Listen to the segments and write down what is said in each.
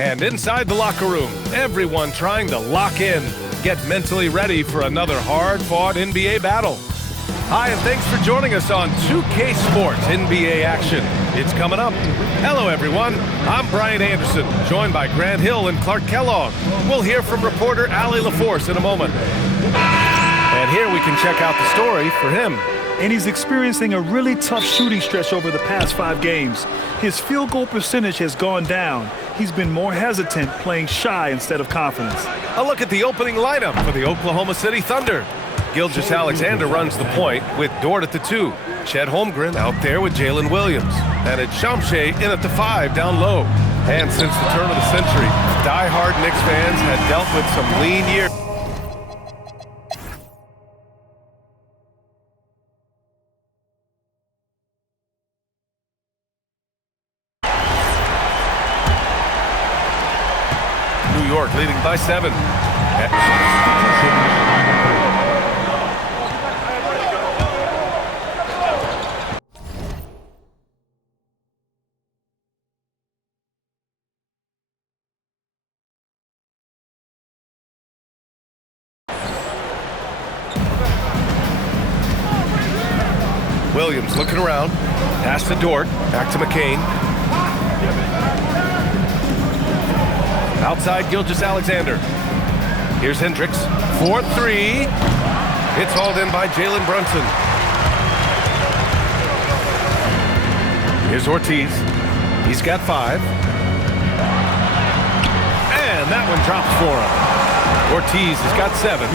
And inside the locker room, everyone trying to lock in, get mentally ready for another hard-fought NBA battle. Hi, and thanks for joining us on 2K Sports NBA action. It's coming up. Hello, everyone. I'm Brian Anderson, joined by Grant Hill and Clark Kellogg. We'll hear from reporter Allie LaForce in a moment. And here we can check out the story for him. And he's experiencing a really tough shooting stretch over the past 5 games. His field goal percentage has gone down. He's been more hesitant, playing shy instead of confidence. A look at the opening lineup for the Oklahoma City Thunder. Gilgeous-Alexander runs the point with Dort at the 2. Chet Holmgren out there with Jalen Williams. And it's Shamshe in at the 5 down low. And since the turn of the century, die-hard Knicks fans had dealt with some lean years. New York leading by 7. Williams looking around, pass to Dort, back to McCain. Outside Gilgeous-Alexander. Here's Hendricks, 4-3. It's hauled in by Jalen Brunson. Here's Ortiz. He's got 5. And that one drops for him. Ortiz has got 7.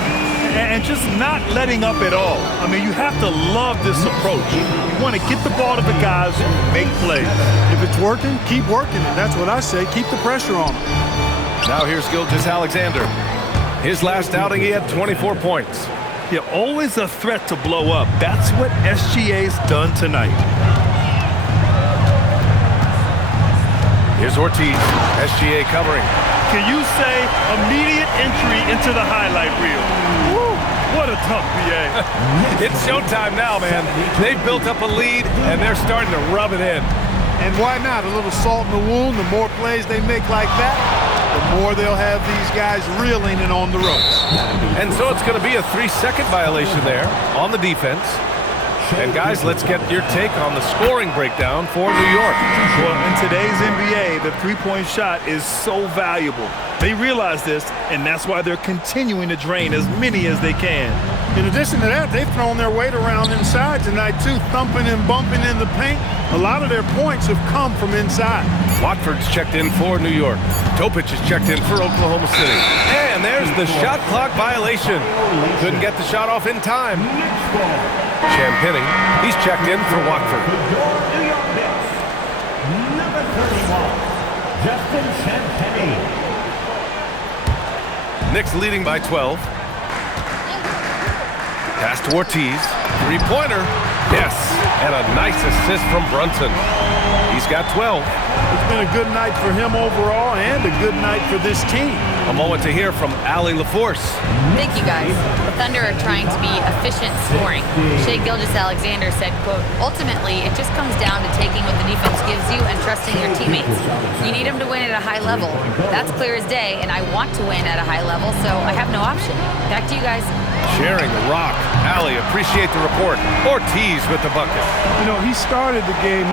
And just not letting up at all. I mean, you have to love this approach. You want to get the ball to the guys who make plays. If it's working, keep working it. That's what I say. Keep the pressure on them. Now here's Gilgeous-Alexander. His last outing, he had 24 points. You're always a threat to blow up. That's what SGA's done tonight. Here's Ortiz, SGA covering. Can you say immediate entry into the highlight reel? Woo, what a tough BA. It's showtime now, man. They've built up a lead, and they're starting to rub it in. And why not? A little salt in the wound. The more plays they make like that, the more they'll have these guys reeling and on the ropes. And so it's going to be a 3-second violation there on the defense. And guys, let's get your take on the scoring breakdown for New York. Well, in today's NBA, the three-point shot is so valuable. They realize this, and that's why they're continuing to drain as many as they can. In addition to that, they've thrown their weight around inside tonight, too, thumping and bumping in the paint. A lot of their points have come from inside. Watford's checked in for New York. Topic is checked in for Oklahoma City. And there's the shot clock violation. Couldn't get the shot off in time. Champagnie, he's checked in for Watford. New York Knicks, number 31, Justin Champagnie. Knicks leading by 12. Pass to Ortiz. 3-pointer. Yes. And a nice assist from Brunson. He's got 12. It's been a good night for him overall and a good night for this team. A moment to hear from Allie LaForce. Thank you, guys. The Thunder are trying to be efficient scoring. Shai Gilgeous-Alexander said, quote, ultimately, it just comes down to taking what the defense gives you and trusting your teammates. You need them to win at a high level. That's clear as day, and I want to win at a high level, so I have no option. Back to you guys. Sharing the rock. Allie, appreciate the report. Ortiz with the bucket. You know, he started the game.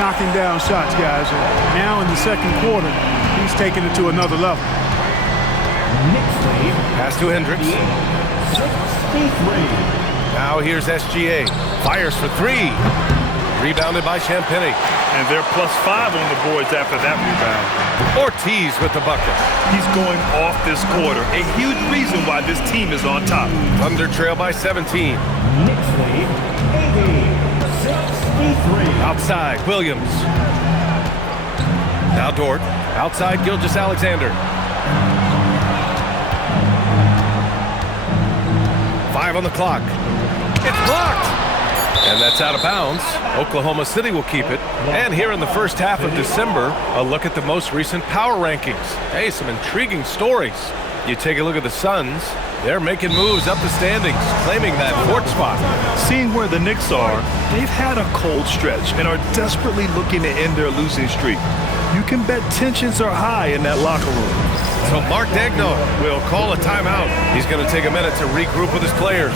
Knocking down shots, guys. And now in the second quarter, he's taking it to another level. Pass to Hendricks. 63. Now here's SGA. Fires for 3. Rebounded by Champagnie. And they're +5 on the boards after that rebound. Ortiz with the bucket. He's going off this quarter. A huge reason why this team is on top. Thunder trail by 17. Knicks lead 80-63. Outside, Williams. Now Dort. Outside, Gilgeous-Alexander. 5 on the clock. It's blocked. And that's out of bounds. Oklahoma City will keep it. And here in the first half of December, a look at the most recent power rankings. Hey, some intriguing stories. You take a look at the Suns. They're making moves up the standings, claiming that fourth spot. Seeing where the Knicks are, they've had a cold stretch and are desperately looking to end their losing streak. You can bet tensions are high in that locker room. So Mark Daigneault will call a timeout. He's going to take a minute to regroup with his players.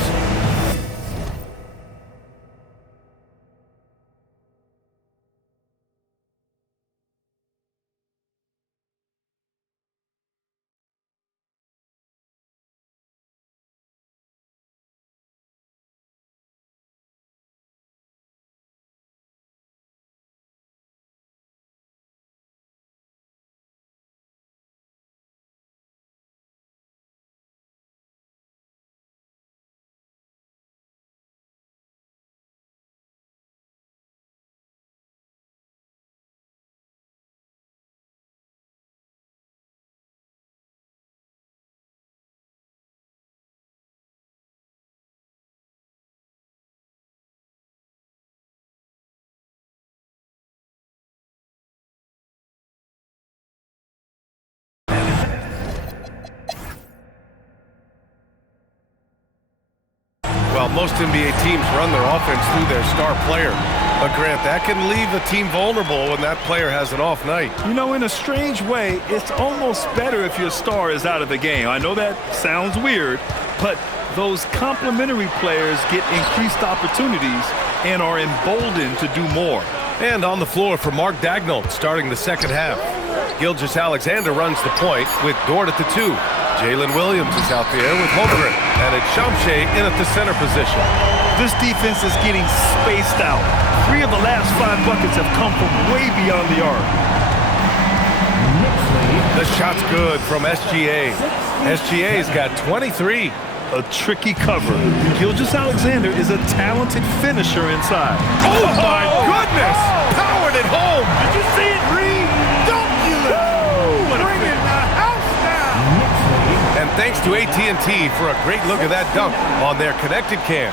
Well, most NBA teams run their offense through their star player. But, Grant, that can leave a team vulnerable when that player has an off night. You know, in a strange way, it's almost better if your star is out of the game. I know that sounds weird, but those complementary players get increased opportunities and are emboldened to do more. And on the floor for Mark Daigneault starting the second half. Gilgeous-Alexander runs the point with Dort at the 2. Jalen Williams is out there with Holmgren, and it's Shamshe in at the center position. This defense is getting spaced out. 3 of the last 5 buckets have come from way beyond the arc. The shot's good from SGA. SGA's got 23. A tricky cover. Gilgeous-Alexander is a talented finisher inside. Oh, my goodness! Powered it home! Did you see it, Reed? Bringing the house down! And thanks to AT&T for a great look at that dunk on their connected cam.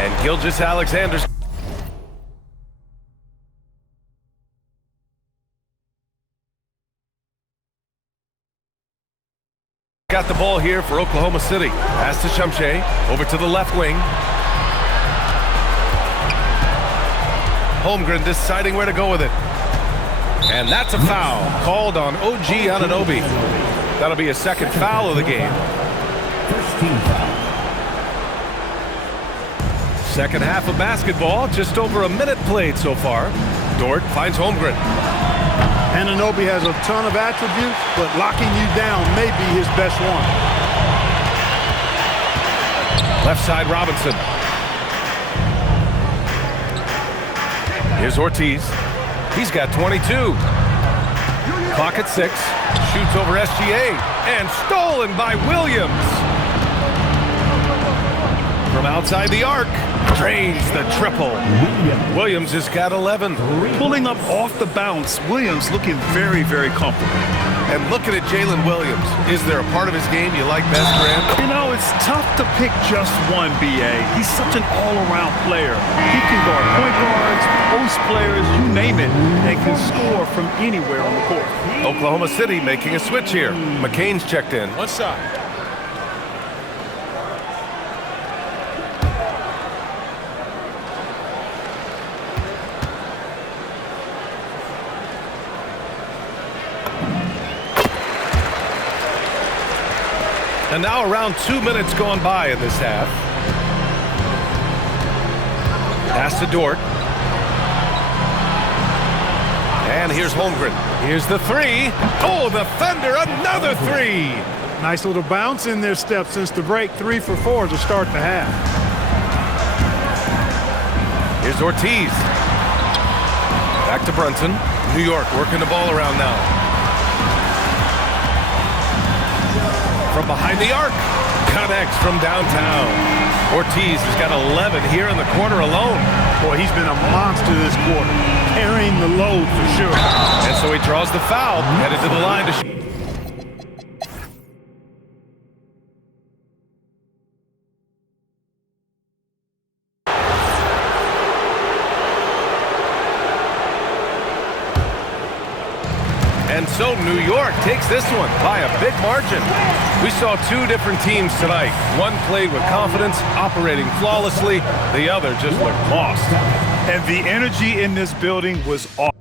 And Gilgeous-Alexander's got the ball here for Oklahoma City. Pass to Shamshe, over to the left wing. Holmgren deciding where to go with it. And that's a foul called on OG Anunoby. That'll be a second foul of the game. First team foul. Second half of basketball, just over a minute played so far. Dort finds Holmgren. Anunoby has a ton of attributes, but locking you down may be his best one. Left side, Robinson. Here's Ortiz. He's got 22. Clock at 6. Shoots over SGA. And stolen by Williams. From outside the arc. Drains the triple. Williams has got 11. Pulling up off the bounce, Williams looking very, very comfortable. And looking at Jalen Williams, is there a part of his game you like best, Grant? You know, it's tough to pick just one, B.A. He's such an all-around player. He can guard point guards, post players, you name it, and can score from anywhere on the court. Oklahoma City making a switch here. McCain's checked in. One side. And now around 2 minutes gone by in this half. Pass to Dort. And here's Holmgren. Here's the 3. Oh, the Thunder, another 3. Nice little bounce in their step since the break. 3 for 4 to start the half. Here's Ortiz. Back to Brunson. New York working the ball around now. From behind the arc. Connects from downtown. Ortiz has got 11 here in the quarter alone. Boy, he's been a monster this quarter. Carrying the load for sure. And so he draws the foul. Headed to the line to shoot. And so New York takes this one by a big margin. We saw two different teams tonight. One played with confidence, operating flawlessly. The other just looked lost. And the energy in this building was off.